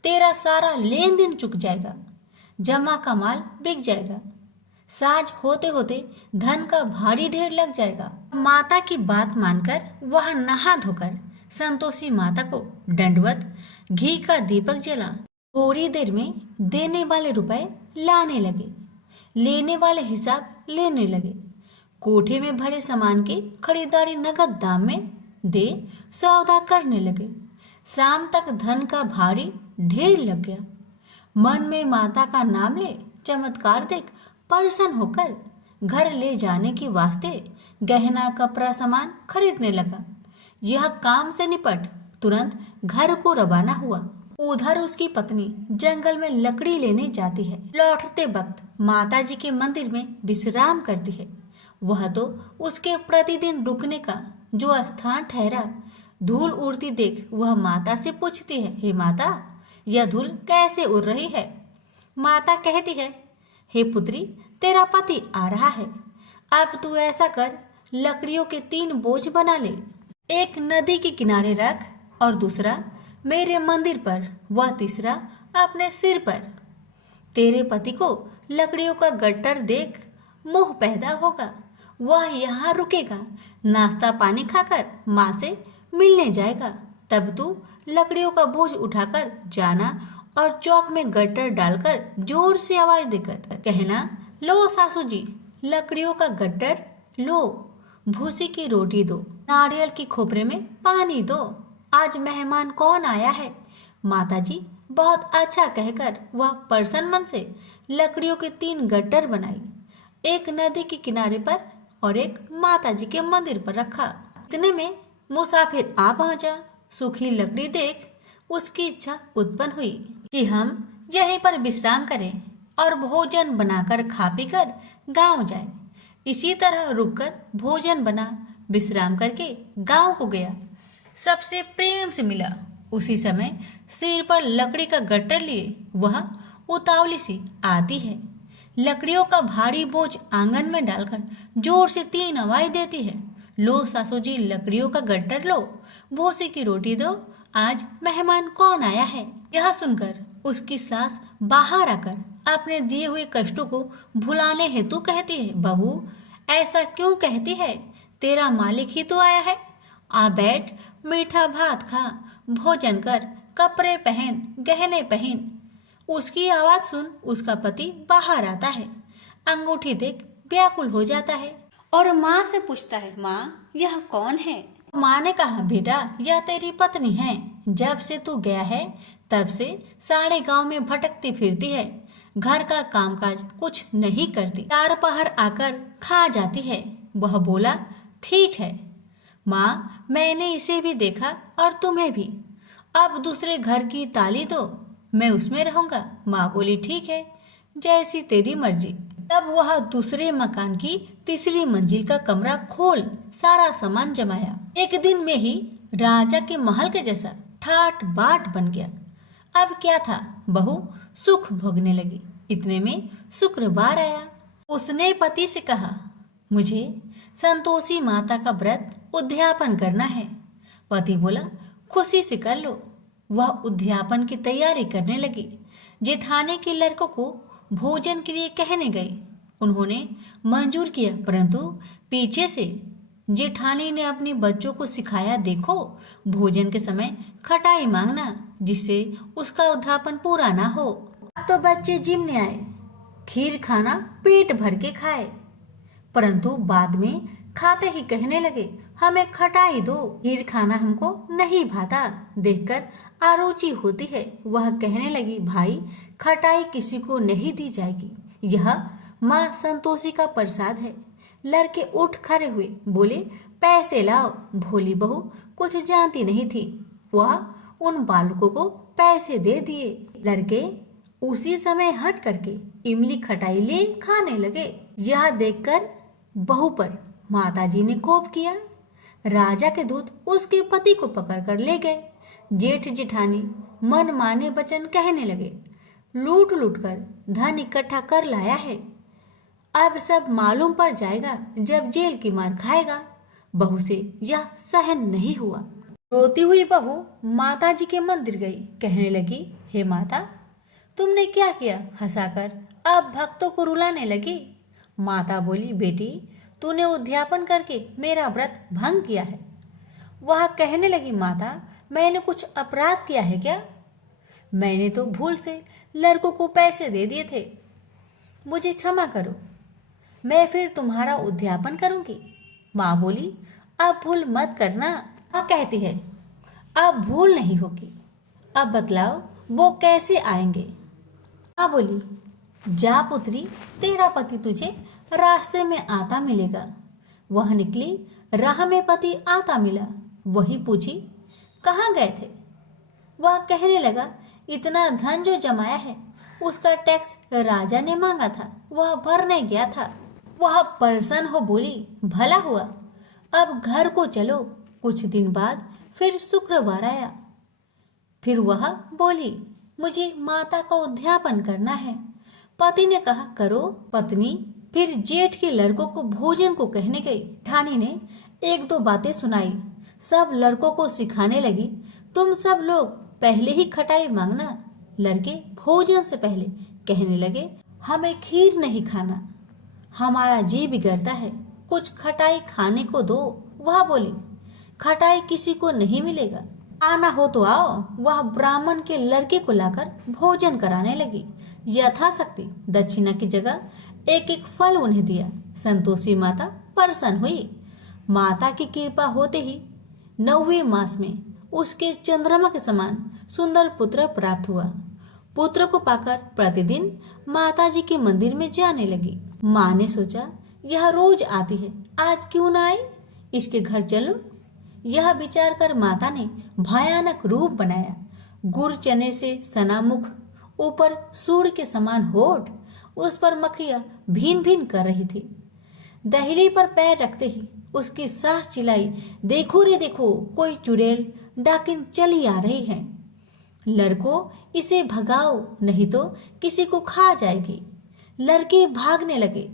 तेरा सारा लेन देन चुक जाएगा, जमा का माल बिक जाएगा, साज होते होते धन का भारी ढेर लग जाएगा। माता की बात मानकर वह नहा धोकर संतोषी माता को दंडवत घी का दीपक जला। थोड़ी देर में देने वाले रुपए लाने लगे, लेने वाले हिसाब लेने लगे। कोठे में भरे सामान की खरीदारी नगद दाम में दे सौदा करने लगे। शाम तक धन का भारी ढेर लग गया। मन में माता का नाम ले चमत्कार देख प्रसन्न होकर घर ले जाने के वास्ते गहना कपड़ा सामान खरीदने लगा। यह काम से निपट तुरंत घर को रवाना हुआ। उधर उसकी पत्नी जंगल में लकड़ी लेने जाती है। लौटते वक्त माता जी के मंदिर में विश्राम करती है। वह तो उसके प्रतिदिन रुकने का जो स्थान ठहरा। धूल उड़ती देख वह माता से पूछती है, हे माता यह धूल कैसे उड़ रही है? माता कहती है, हे पुत्री तेरा पति आ रहा है। अब तू ऐसा कर, लकड़ियों के 3 बोझ बना ले, एक नदी के किनारे रख और दूसरा मेरे मंदिर पर व तीसरा अपने सिर पर। तेरे पति को लकड़ियों का गट्टर देख मोह पैदा होगा, वह यहाँ रुकेगा, नाश्ता पानी खाकर माँ से मिलने जाएगा। तब तू लकड़ियों का बोझ उठाकर जाना और चौक में गट्टर डालकर जोर से आवाज देकर कहना, लो सासू जी, लकड़ियों का गट्टर लो, भूसी की रोटी दो, नारियल की खोपरे में पानी दो, आज मेहमान कौन आया है। माताजी बहुत अच्छा कहकर वह प्रसन्न मन से लकड़ियों के 3 गट्टर बनाई, एक नदी के किनारे पर और एक माताजी के मंदिर पर रखा। इतने में मुसाफिर आ पहुंचा। सूखी लकड़ी देख उसकी इच्छा उत्पन्न हुई कि हम यहीं पर विश्राम करें और भोजन बनाकर खा पीकर गांव जाए। इसी तरह रुककर भोजन बना, विश्राम करके गांव को गया, सबसे प्रेम से मिला। उसी समय सिर पर लकड़ी का गट्टर लिए वह उतावली सी आती है, लकड़ियों का भारी बोझ आंगन में डालकर जोर से 3 आवाज देती है, लो सासू जी, लकड़ियों का गट्टर लो, भूसी की रोटी दो, आज मेहमान कौन आया है। यह सुनकर उसकी सास बाहर आकर अपने दिए हुए कष्टों को भुलाने हेतु कहती है, बहू ऐसा क्यों कहती है, तेरा मालिक ही तो आया है, आ बैठ, मीठा भात खा, भोजन कर, कपड़े पहन, गहने पहन। उसकी आवाज सुन उसका पति बाहर आता है, अंगूठी देख व्याकुल हो जाता है और माँ से पूछता है, माँ यह कौन है। माँ ने कहा, बेटा यह तेरी पत्नी है, जब से तू गया है तब से सारे गांव में भटकती फिरती है, घर का कामकाज कुछ नहीं करती, 4 पहर आकर खा जाती है। वह बोला, ठीक है माँ, मैंने इसे भी देखा और तुम्हें भी, अब दूसरे घर की ताली दो, मैं उसमें रहूंगा। माँ बोली, ठीक है, जैसी तेरी मर्जी। तब वह दूसरे मकान की तीसरी मंजिल का कमरा खोल सारा सामान जमाया। एक दिन में ही राजा के महल के जैसा ठाट बाट बन गया। अब क्या था, बहू सुख भोगने लगी। इतने में शुक्रवार आया। उसने पति से कहा, मुझे संतोषी माता का व्रत उद्यापन करना है। पति बोला, खुशी से कर लो। वह उद्यापन की तैयारी करने लगी। जेठानी के लड़कों को भोजन के लिए कहने गई। उन्होंने मंजूर किया, परंतु पीछे से जेठानी ने अपने बच्चों को सिखाया, देखो भोजन के समय खटाई मांगना, जिससे उसका उद्यापन पूरा ना हो। अब तो बच्चे जिमने आए, खीर खाना पेट भर के खाए, परंतु बाद में खाते ही कहने लगे, हमें खटाई दो, खीर खाना हमको नहीं भाता। देखकर आरुचि होती है। वह कहने लगी, भाई खटाई किसी को नहीं दी जाएगी, यह माँ संतोषी का प्रसाद है। लड़के उठ खड़े हुए, बोले, पैसे लाओ। भोली बहू कुछ जानती नहीं थी, वह उन बालकों को पैसे दे दिए। लड़के उसी समय हट करके इमली खटाई ले खाने लगे। यह देखकर बहू पर माताजी ने कोप किया। राजा के दूत उसके पति को पकड़कर ले गए। जेठ जेठानी मन माने वचन कहने लगे, लूट लूट कर धन इकट्ठा कर लाया है, अब सब मालूम पड़ जाएगा जब जेल की मार खाएगा। बहू से यह सहन नहीं हुआ। रोती हुई बहू माताजी के मंदिर गई, कहने लगी, हे माता, तुमने क्या किया। हंसाकर अब भक्तों को रुलाने लगी। माता बोली, बेटी तूने उद्यापन करके मेरा व्रत भंग किया है। वह कहने लगी, माता मैंने कुछ अपराध किया है क्या। मैंने तो भूल से लड़कों को पैसे दे दिए थे, मुझे क्षमा करो, मैं फिर तुम्हारा उद्यापन करूंगी। माँ बोली, अब भूल मत करना। माँ कहती है, अब भूल नहीं होगी, अब बतलाओ वो कैसे आएंगे। माँ बोली, जा पुत्री, तेरा पति तुझे रास्ते में आता मिलेगा। वह निकली, राह में पति आता मिला। वही पूछी, कहाँ गए थे। वह कहने लगा, इतना धन जो जमाया है उसका टैक्स राजा ने मांगा था, वह भरने गया था। वह प्रसन्न हो बोली, भला हुआ, अब घर को चलो। कुछ दिन बाद फिर शुक्रवार आया। फिर वह बोली, मुझे माता का उद्यापन करना है। पति ने कहा, करो। पत्नी फिर जेठ के लड़कों को भोजन को कहने गई। ठानी ने एक दो बातें सुनाई। सब लड़कों को सिखाने लगी, तुम सब लोग पहले ही खटाई मांगना। लड़के भोजन से पहले कहने लगे, हमें खीर नहीं खाना, हमारा जी बिगड़ता है, कुछ खटाई खाने को दो। वह बोली, खटाई किसी को नहीं मिलेगा, आना हो तो आओ। वह ब्राह्मण के लड़के को लाकर भोजन कराने लगी। यथाशक्ति दक्षिणा की जगह एक एक फल उन्हें दिया। संतोषी माता प्रसन्न हुई। माता की कृपा होते ही 9वें मास में उसके चंद्रमा के समान सुंदर पुत्र प्राप्त हुआ। पुत्र को पाकर प्रतिदिन माताजी के मंदिर में जाने लगी। माँ ने सोचा, यह रोज आती है, आज क्यों ना आई, इसके घर चलो। यह विचार कर माता ने भयानक रूप बनाया। गुड़ चने से सना मुख, ऊपर सूर्य के समान होठ, उस पर मक्खियां भीन भीन कर रही थी। दहली पर पैर रखते ही उसकी सास चिल्लाई, देखो रे देखो, कोई चुड़ैल डाकिन चली आ रही है। लड़कों, इसे भगाओ, नहीं तो किसी को खा जाएगी। लड़के भागने लगे,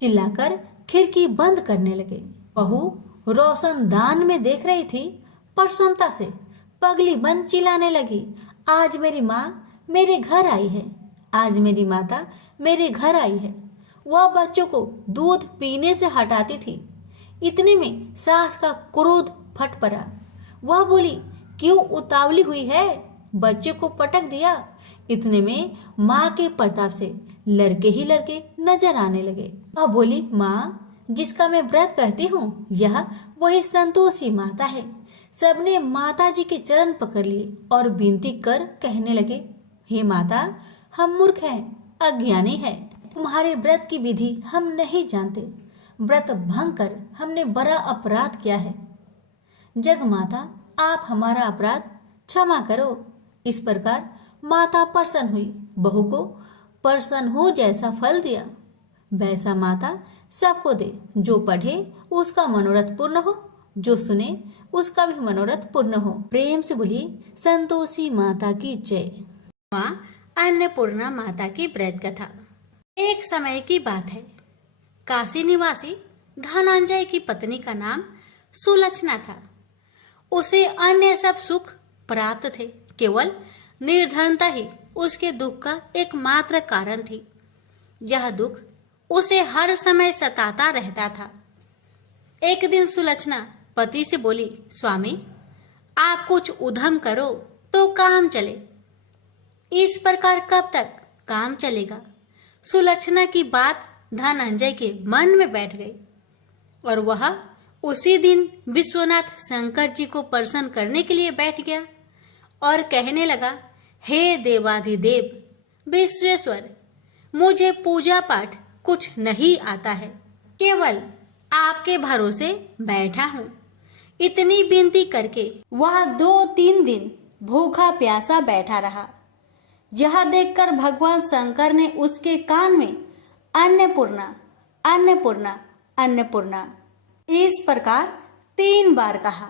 चिल्लाकर खिड़की बंद करने लगे। बहू रोशनदान में देख रही थी। प्रसन्नता से पगली बन चिल्लाने लगी, आज मेरी माँ मेरे घर आई है, आज मेरी माता मेरे घर आई है। वह बच्चों को दूध पीने से हटाती थी। इतने में सास का क्रोध फट पड़ा। वह बोली, क्यों उतावली हुई है, बच्चे को पटक दिया। इतने में माँ के प्रताप से लड़के ही लड़के नजर आने लगे। वह बोली, माँ, जिसका मैं व्रत करती हूँ, यह वही संतोषी माता है। सबने माता जी के चरण पकड़ लिए और विनती कर कहने लगे, हे माता, हम मूर्ख हैं, अज्ञानी हैं, तुम्हारे व्रत की विधि हम नहीं जानते। व्रत भंग कर हमने बड़ा अपराध किया है। जग माता, आप हमारा अपराध क्षमा करो। इस प्रकार माता प्रसन्न हुई। बहू को प्रसन्न हो जैसा फल दिया, वैसा माता सबको दे। जो पढ़े उसका मनोरथ पूर्ण हो, जो सुने उसका भी मनोरथ पूर्ण हो। प्रेम से बोलिए, संतोषी माता की जय। माँ अन्नपूर्णा माता की व्रत कथा। एक समय की बात है। काशी निवासी धनंजय की पत्नी का नाम सुलक्षणा था। उसे अन्य सब सुख प्राप्त थे, केवल निर्धनता ही उसके दुख का एकमात्र कारण थी। यह दुख उसे हर समय सताता रहता था। एक दिन सुलक्षणा पति से बोली, स्वामी, आप कुछ उद्यम करो तो काम चले। इस प्रकार कब तक काम चलेगा? सुलक्षणा की बात धनंजय के मन में बैठ गई और वह उसी दिन विश्वनाथ शंकर जी को प्रसन्न करने के लिए बैठ गया और कहने लगा, हे देवाधिदेव विश्वेश्वर, मुझे पूजा पाठ कुछ नहीं आता है, केवल आपके भरोसे बैठा हूँ। इतनी विनती करके वह 2-3 दिन भूखा प्यासा बैठा रहा। यह देखकर भगवान शंकर ने उसके कान में अन्नपूर्णा अन्नपूर्णा अन्नपूर्णा इस प्रकार 3 बार कहा।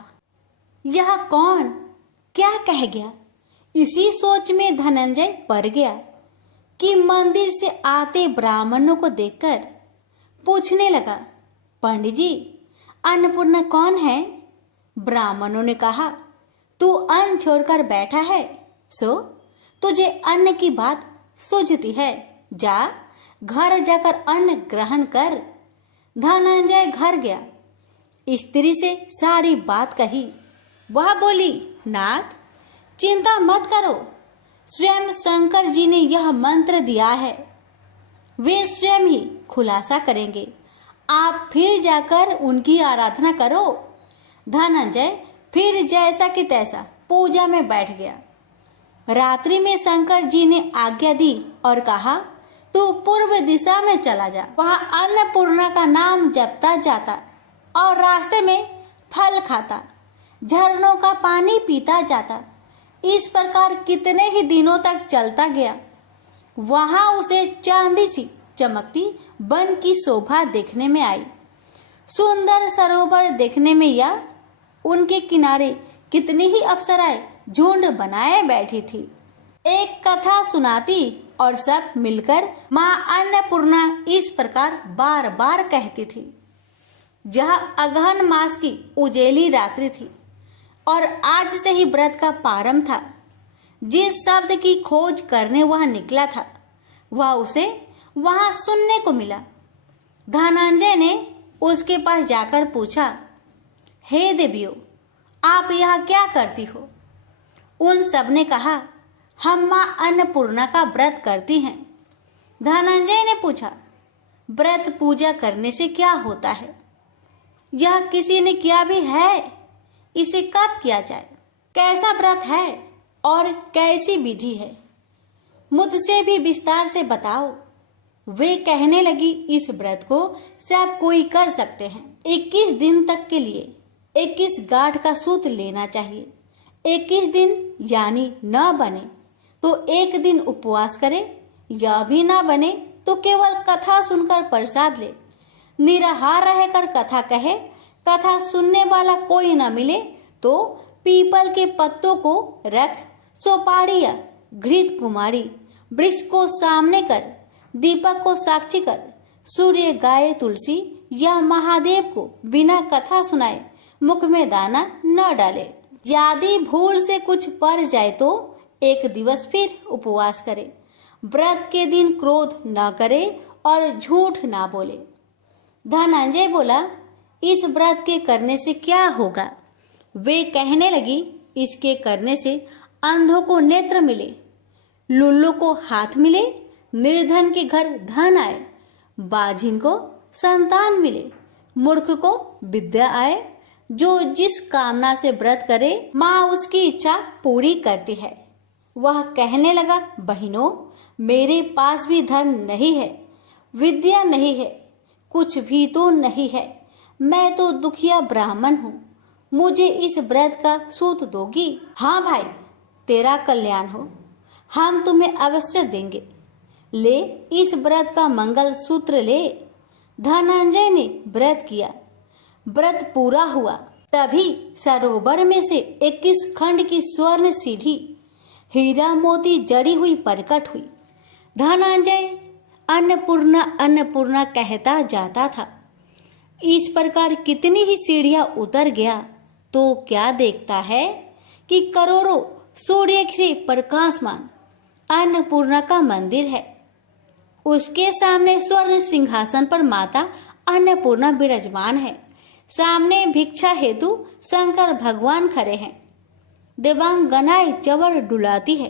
यह कौन क्या कह गया? इसी सोच में धनंजय पड़ गया कि मंदिर से आते ब्राह्मणों को देखकर पूछने लगा, पंडित जी, अन्नपूर्णा कौन है? ब्राह्मणों ने कहा, तू अन्न छोड़कर बैठा है, सो तुझे अन्न की बात सूझती है, जा घर जाकर अन्न ग्रहण कर। धनंजय घर गया, स्त्री से सारी बात कही। वह बोली, नाथ, चिंता मत करो, स्वयं शंकर जी ने यह मंत्र दिया है, वे स्वयं ही खुलासा करेंगे, आप फिर जाकर उनकी आराधना करो। धनंजय फिर जैसा कि तैसा पूजा में बैठ गया। रात्रि में शंकर जी ने आज्ञा दी और कहा, तू पूर्व दिशा में चला जा। वह अन्नपूर्णा का नाम जपता जाता और रास्ते में फल खाता, झरनों का पानी पीता जाता। इस प्रकार कितने ही दिनों तक चलता गया। वहां उसे चांदी सी चमकती वन की शोभा देखने में आई। सुंदर सरोवर देखने में या उनके किनारे कितनी ही अप्सराएं झुंड बनाए बैठी थी। एक कथा सुनाती और सब मिलकर माँ अन्नपूर्णा इस प्रकार बार बार कहती थी। जहाँ अगहन मास की उजेली रात्रि थी और आज से ही व्रत का प्रारंभ था। जिस शब्द की खोज करने वह निकला था वह उसे वहां सुनने को मिला। धनंजय ने उसके पास जाकर पूछा, हे देवियों, आप यहाँ क्या करती हो? उन सब ने कहा, हम माँ अन्नपूर्णा का व्रत करती हैं। धनंजय ने पूछा, व्रत पूजा करने से क्या होता है? यह किसी ने किया भी है? इसे कब किया जाए? कैसा व्रत है और कैसी विधि है? मुझसे भी विस्तार से बताओ। वे कहने लगी, इस व्रत को सब कोई कर सकते हैं। 21 दिन तक के लिए 21 गांठ का सूत्र लेना चाहिए। 21 दिन यानी न बने तो एक दिन उपवास करे, या भी ना बने तो केवल कथा सुनकर प्रसाद ले। निराहार रहकर कथा कहे, कथा सुनने वाला कोई न मिले तो पीपल के पत्तों को रख, सुपारी या घृत कुमारी वृक्ष को सामने कर, दीपक को साक्षी कर, सूर्य, गाय, तुलसी या महादेव को बिना कथा सुनाए मुख में दाना न डाले। यदि भूल से कुछ पड़ जाए तो एक दिवस फिर उपवास करे। व्रत के दिन क्रोध न करे और झूठ ना बोले। धनंजय बोला, इस व्रत के करने से क्या होगा? वे कहने लगी, इसके करने से अंधों को नेत्र मिले, लुल्लू को हाथ मिले, निर्धन के घर धन आए, बाझिन को संतान मिले, मूर्ख को विद्या आए। जो जिस कामना से व्रत करे माँ उसकी इच्छा पूरी करती है। वह कहने लगा, बहनों, मेरे पास भी धन नहीं है, विद्या नहीं है, कुछ भी तो नहीं है। मैं तो दुखिया ब्राह्मण हूँ। मुझे इस व्रत का सूत दोगी? हाँ भाई, तेरा कल्याण हो, हम तुम्हें अवश्य देंगे। ले, इस व्रत का मंगल सूत्र ले। धनंजय ने व्रत किया। व्रत पूरा हुआ तभी सरोवर में से 21 खंड की स्वर्ण सीढ़ी हीरा मोती जड़ी हुई प्रकट हुई। धनंजय अन्नपूर्णा अन्नपूर्णा कहता जाता था। इस प्रकार कितनी ही सीढ़ियां उतर गया तो क्या देखता है कि करोड़ों सूर्य से प्रकाशमान अन्नपूर्णा का मंदिर है। उसके सामने स्वर्ण सिंहासन पर माता अन्नपूर्णा विराजमान है। सामने भिक्षा हेतु शंकर भगवान खड़े हैं। देवांगनाएं चवर डुलाती है।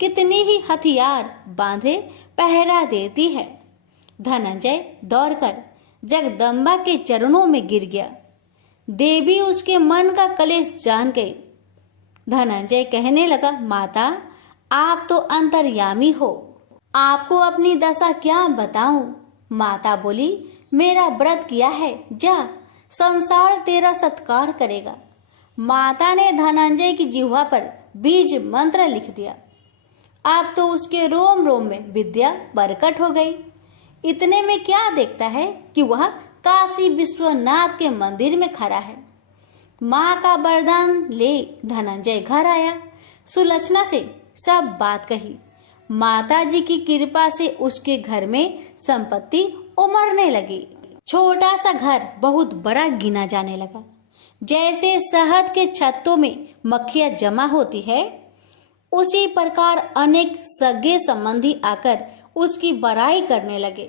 कितनी ही हथियार बांधे पहरा देती है। धनंजय दौड़कर जगदम्बा के चरणों में गिर गया। देवी उसके मन का कलेश जान गई। धनंजय कहने लगा, माता, आप तो अंतर्यामी हो, आपको अपनी दशा क्या बताऊं? माता बोली, मेरा व्रत किया है, जा, संसार तेरा सत्कार करेगा। माता ने धनंजय की जिह्वा पर बीज मंत्र लिख दिया। अब तो उसके रोम रोम में विद्या प्रकट हो गई। इतने में क्या देखता है कि वह काशी विश्वनाथ के मंदिर में खड़ा है। माँ का वरदान ले धनंजय घर आया। सुलक्षणा से सब बात कही। माता जी की कृपा से उसके घर में संपत्ति उमड़ने लगी। छोटा सा घर बहुत बड़ा गिना जाने लगा। जैसे शहद के छत्तों में मक्खियां जमा होती है, उसी प्रकार अनेक सगे संबंधी आकर उसकी बड़ाई करने लगे।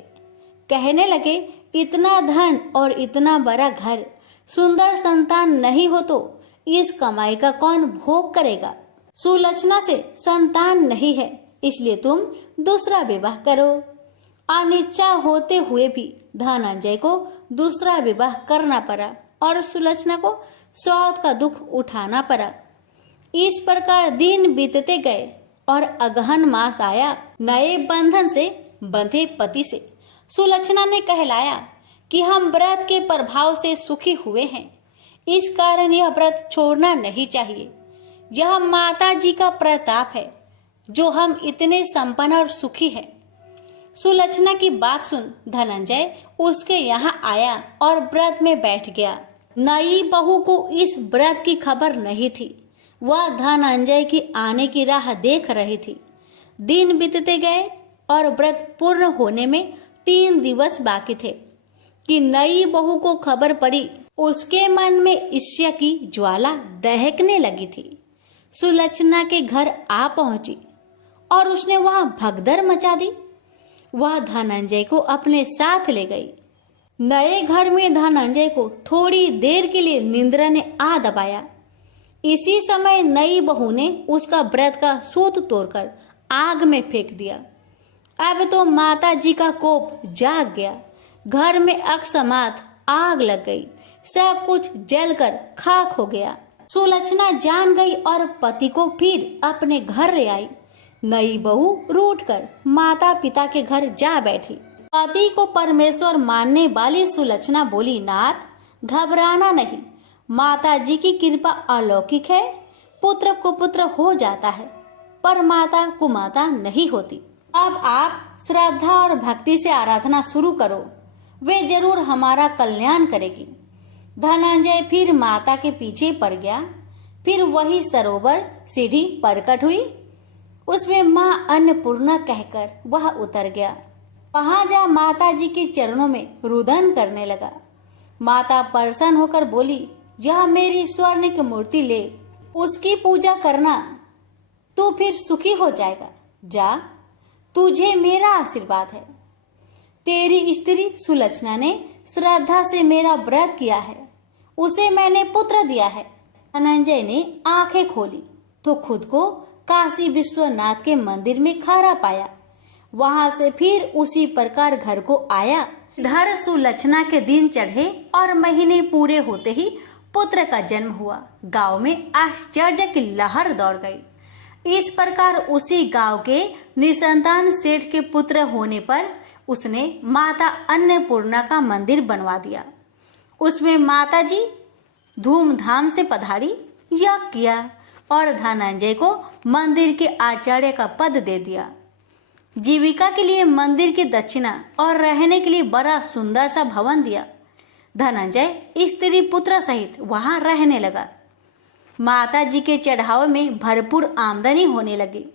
कहने लगे, इतना धन और इतना बड़ा घर, सुंदर संतान नहीं हो तो इस कमाई का कौन भोग करेगा? सुलक्षणा से संतान नहीं है, इसलिए तुम दूसरा विवाह करो। अनिच्छा होते हुए भी धनंजय को दूसरा विवाह करना पड़ा और सुलक्षणा को स्वाद का दुख उठाना पड़ा। इस प्रकार दिन बीतते गए और अगहन मास आया। नए बंधन से बंधे पति से सुलक्षणा ने कहलाया कि हम व्रत के प्रभाव से सुखी हुए हैं, इस कारण यह व्रत छोड़ना नहीं चाहिए। यह माता जी का प्रताप है जो हम इतने संपन्न और सुखी हैं। सुलक्षणा की बात सुन धनंजय उसके यहाँ आया और व्रत में बैठ गया। नई बहू को इस व्रत की खबर नहीं थी। वह धनंजय की आने की राह देख रही थी। दिन बीतते गए और व्रत पूर्ण होने में 3 दिवस बाकी थे कि नई बहू को खबर पड़ी। उसके मन में ईर्ष्या की ज्वाला दहकने लगी थी। सुलक्षणा के घर आ पहुंची और उसने वहां भगदड़ मचा दी। वह धनंजय को अपने साथ ले गई। नए घर में धनंजय को थोड़ी देर के लिए निंद्रा ने आ दबाया। इसी समय नई बहू ने उसका व्रत का सूत तोड़कर आग में फेंक दिया। अब तो माता जी का कोप जाग गया। घर में अकस्मात आग लग गई। सब कुछ जलकर खाक हो गया। सुलक्षणा जान गई और पति को फिर अपने घर ले आई। नई बहू रूठकर माता पिता के घर जा बैठी। पति को परमेश्वर मानने वाली सुलक्षणा बोली, नाथ घबराना नहीं, माता जी की कृपा अलौकिक है। पुत्र कुपुत्र हो जाता है पर माता कुमाता नहीं होती। अब आप श्रद्धा और भक्ति से आराधना शुरू करो, वे जरूर हमारा कल्याण करेगी। धनंजय फिर माता के पीछे पड़ गया। फिर वही सरोवर सीढ़ी प्रकट हुई। उसमें माँ अन्नपूर्णा कहकर वह उतर गया। वहां जा माता जी के चरणों में रुदन करने लगा। माता प्रसन्न होकर बोली, यह मेरी स्वर्ण की मूर्ति ले, उसकी पूजा करना, तू फिर सुखी हो जाएगा। जा, तुझे मेरा आशीर्वाद है। तेरी स्त्री सुलक्षणा ने श्रद्धा से मेरा व्रत किया है, उसे मैंने पुत्र दिया है। धनंजय ने आंखें खोली तो खुद को काशी विश्वनाथ के मंदिर में खड़ा पाया। वहां से फिर उसी प्रकार घर को आया। इधर सुलक्षणा के दिन चढ़े और महीने पूरे होते ही पुत्र का जन्म हुआ। गांव में आश्चर्य की लहर दौड़ गई। इस प्रकार उसी गांव के निसंतान सेठ के पुत्र होने पर उसने माता अन्नपूर्णा का मंदिर बनवा दिया। उसमें माता जी धूमधाम से पधारी, यज्ञ किया और धनंजय को मंदिर के आचार्य का पद दे दिया। जीविका के लिए मंदिर की दक्षिणा और रहने के लिए बड़ा सुंदर सा भवन दिया। धनंजय स्त्री पुत्र सहित वहां रहने लगा। माता जी के चढ़ावे में भरपूर आमदनी होने लगी।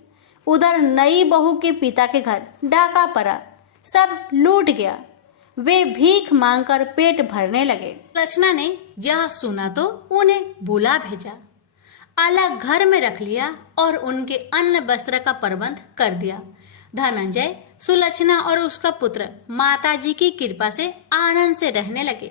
उधर नई बहू के पिता के घर डाका पड़ा, सब लूट गया। वे भीख मांगकर पेट भरने लगे। सुलक्षणा ने यह सुना तो उन्हें बुला भेजा, अलग घर में रख लिया और उनके अन्न वस्त्र का प्रबंध कर दिया। धनंजय, सुलक्षणा और उसका पुत्र माता जी की कृपा से आनंद से रहने लगे।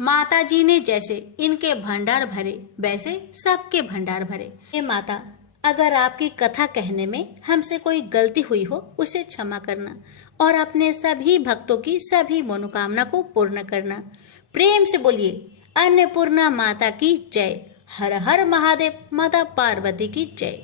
माता जी ने जैसे इनके भंडार भरे वैसे सबके भंडार भरे। हे माता, अगर आपकी कथा कहने में हमसे कोई गलती हुई हो उसे क्षमा करना और अपने सभी भक्तों की सभी मनोकामना को पूर्ण करना। प्रेम से बोलिए अन्नपूर्णा माता की जय। हर हर महादेव, माता पार्वती की जय।